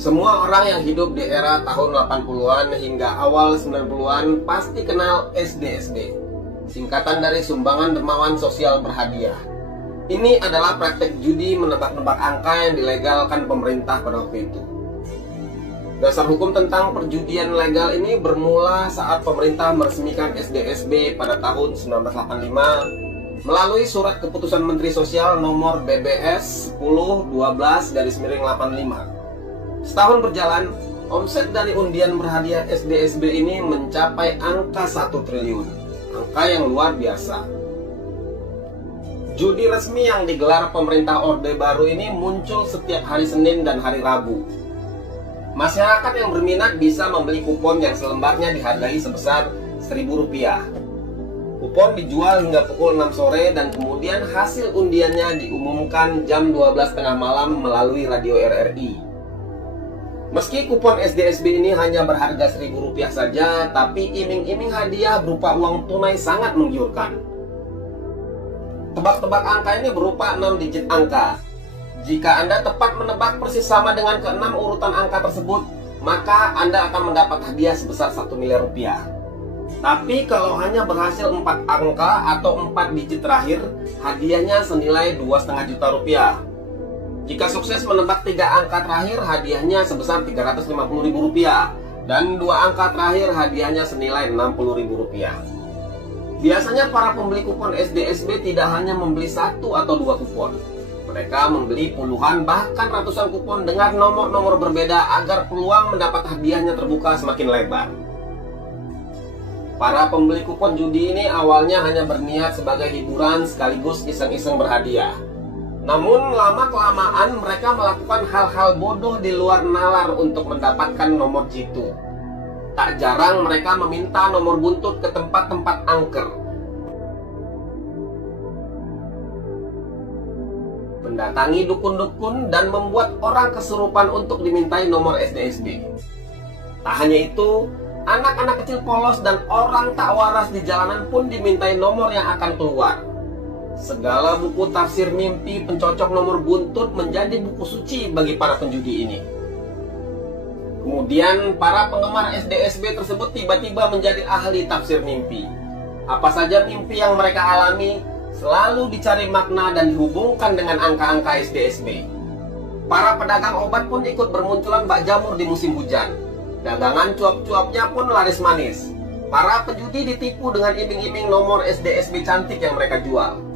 Semua orang yang hidup di era tahun 80-an hingga awal 90-an pasti kenal SDSB, singkatan dari Sumbangan Dermawan Sosial Berhadiah. Ini adalah praktek judi menebak-nebak angka yang dilegalkan pemerintah pada waktu itu. Dasar hukum tentang perjudian legal ini bermula saat pemerintah meresmikan SDSB pada tahun 1985 melalui Surat Keputusan Menteri Sosial nomor BBS 10/12/85. Setahun berjalan, omset dari undian berhadiah SDSB ini mencapai angka 1 triliun, angka yang luar biasa. Judi resmi yang digelar pemerintah Orde Baru ini muncul setiap hari Senin dan hari Rabu. Masyarakat yang berminat bisa membeli kupon yang selembarnya dihargai sebesar Rp1.000. Kupon dijual hingga pukul 6 sore dan kemudian hasil undiannya diumumkan jam 12.30 malam melalui radio RRI. Meski kupon SDSB ini hanya berharga Rp1.000 saja, tapi iming-iming hadiah berupa uang tunai sangat menggiurkan. Tebak-tebak angka ini berupa 6 digit angka. Jika Anda tepat menebak persis sama dengan ke-6 urutan angka tersebut, maka Anda akan mendapat hadiah sebesar Rp1 miliar. Tapi kalau hanya berhasil 4 angka atau 4 digit terakhir, hadiahnya senilai Rp2,5 juta. Jika sukses menebak 3 angka terakhir, hadiahnya sebesar Rp350.000 dan 2 angka terakhir hadiahnya senilai Rp60.000. Biasanya para pembeli kupon SDSB tidak hanya membeli 1 atau 2 kupon. Mereka membeli puluhan bahkan ratusan kupon dengan nomor-nomor berbeda agar peluang mendapat hadiahnya terbuka semakin lebar. Para pembeli kupon judi ini awalnya hanya berniat sebagai hiburan sekaligus iseng-iseng berhadiah. Namun lama-kelamaan mereka melakukan hal-hal bodoh di luar nalar untuk mendapatkan nomor jitu. Tak jarang mereka meminta nomor buntut ke tempat-tempat angker, mendatangi dukun-dukun dan membuat orang kesurupan untuk dimintai nomor SDSB. Tak hanya itu, anak-anak kecil polos dan orang tak waras di jalanan pun dimintai nomor yang akan keluar. Segala buku tafsir mimpi pencocok nomor buntut menjadi buku suci bagi para penjudi ini. Kemudian para penggemar SDSB tersebut tiba-tiba menjadi ahli tafsir mimpi. Apa saja mimpi yang mereka alami selalu dicari makna dan dihubungkan dengan angka-angka SDSB. Para pedagang obat pun ikut bermunculan bak jamur di musim hujan. Dagangan cuap-cuapnya pun laris manis. Para penjudi ditipu dengan iming-iming nomor SDSB cantik yang mereka jual.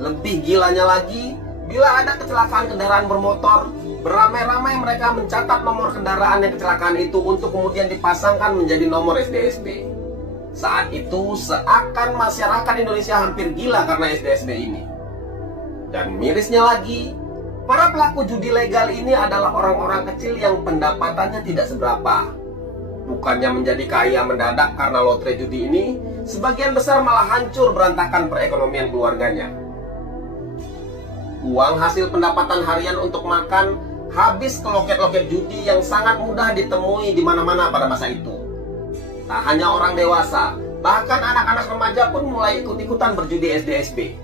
Lebih gilanya lagi, bila ada kecelakaan kendaraan bermotor, beramai-ramai mereka mencatat nomor kendaraan yang kecelakaan itu untuk kemudian dipasangkan menjadi nomor SDSB. Saat itu seakan masyarakat Indonesia hampir gila karena SDSB ini. Dan mirisnya lagi, para pelaku judi legal ini adalah orang-orang kecil yang pendapatannya tidak seberapa. Bukannya menjadi kaya mendadak karena lotre judi ini, sebagian besar malah hancur berantakan perekonomian keluarganya. Uang hasil pendapatan harian untuk makan habis ke loket-loket judi yang sangat mudah ditemui di mana-mana pada masa itu. Tak hanya orang dewasa, bahkan anak-anak remaja pun mulai ikut-ikutan berjudi SDSB.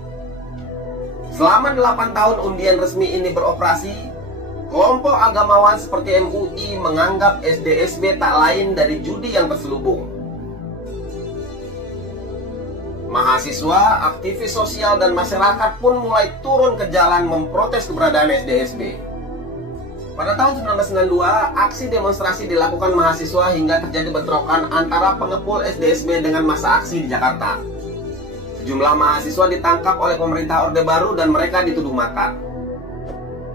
Selama 8 tahun undian resmi ini beroperasi, kelompok agamawan seperti MUI menganggap SDSB tak lain dari judi yang terselubung. Mahasiswa, aktivis sosial, dan masyarakat pun mulai turun ke jalan memprotes keberadaan SDSB. Pada tahun 1992, aksi demonstrasi dilakukan mahasiswa hingga terjadi bentrokan antara pengepul SDSB dengan massa aksi di Jakarta. Sejumlah mahasiswa ditangkap oleh pemerintah Orde Baru dan mereka dituduh makar.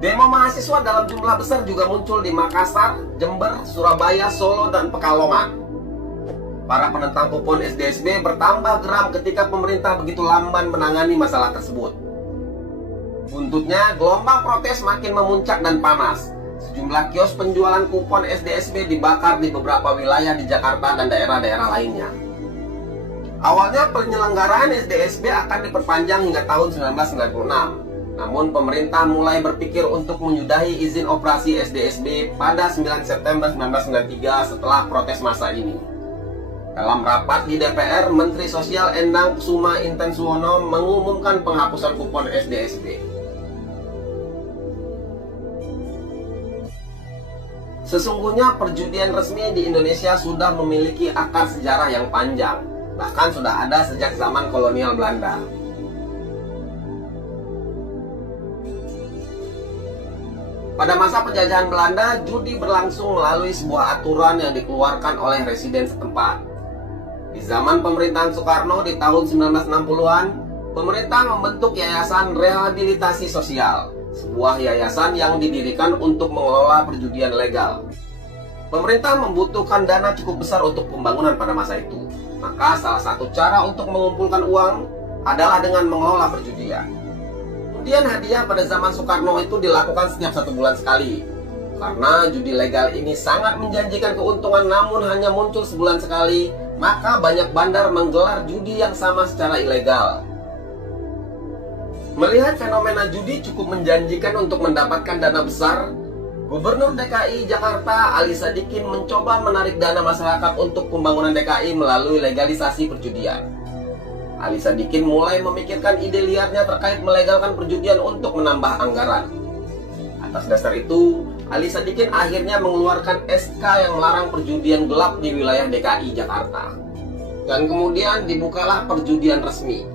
Demo mahasiswa dalam jumlah besar juga muncul di Makassar, Jember, Surabaya, Solo, dan Pekalongan. Para penentang kupon SDSB bertambah geram ketika pemerintah begitu lamban menangani masalah tersebut. Buntutnya, gelombang protes makin memuncak dan panas. Sejumlah kios penjualan kupon SDSB dibakar di beberapa wilayah di Jakarta dan daerah-daerah lainnya. Awalnya penyelenggaraan SDSB akan diperpanjang hingga tahun 1996. Namun pemerintah mulai berpikir untuk menyudahi izin operasi SDSB pada 9 September 1993 setelah protes massa ini. Dalam rapat di DPR, Menteri Sosial Endang Kusuma Intensuwono mengumumkan penghapusan kupon SDSB. Sesungguhnya perjudian resmi di Indonesia sudah memiliki akar sejarah yang panjang, bahkan sudah ada sejak zaman kolonial Belanda. Pada masa penjajahan Belanda, judi berlangsung melalui sebuah aturan yang dikeluarkan oleh residen setempat. Di zaman pemerintahan Soekarno di tahun 1960-an, pemerintah membentuk Yayasan Rehabilitasi Sosial, sebuah yayasan yang didirikan untuk mengelola perjudian legal. Pemerintah membutuhkan dana cukup besar untuk pembangunan pada masa itu. Maka salah satu cara untuk mengumpulkan uang adalah dengan mengelola perjudian. Kemudian hadiah pada zaman Soekarno itu dilakukan setiap 1 bulan sekali. Karena judi legal ini sangat menjanjikan keuntungan namun hanya muncul sebulan sekali, maka banyak bandar menggelar judi yang sama secara ilegal. Melihat fenomena judi cukup menjanjikan untuk mendapatkan dana besar, Gubernur DKI Jakarta Ali Sadikin mencoba menarik dana masyarakat untuk pembangunan DKI melalui legalisasi perjudian. Ali Sadikin mulai memikirkan ide liarnya terkait melegalkan perjudian untuk menambah anggaran. Atas dasar itu, Ali Sadikin akhirnya mengeluarkan SK yang melarang perjudian gelap di wilayah DKI Jakarta. Dan kemudian dibukalah perjudian resmi.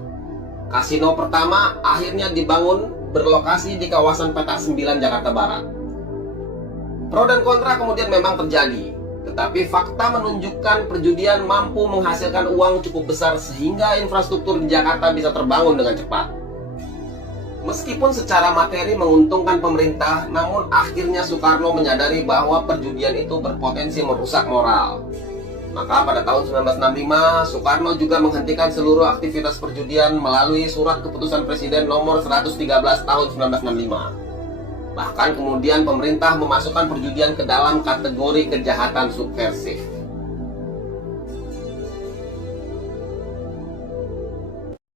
Kasino pertama akhirnya dibangun berlokasi di kawasan Petak 9 Jakarta Barat. Pro dan kontra kemudian memang terjadi. Tetapi fakta menunjukkan perjudian mampu menghasilkan uang cukup besar sehingga infrastruktur di Jakarta bisa terbangun dengan cepat. Meskipun secara materi menguntungkan pemerintah, namun akhirnya Soekarno menyadari bahwa perjudian itu berpotensi merusak moral. Maka pada tahun 1965, Soekarno juga menghentikan seluruh aktivitas perjudian melalui surat keputusan Presiden nomor 113 tahun 1965. Bahkan kemudian pemerintah memasukkan perjudian ke dalam kategori kejahatan subversif.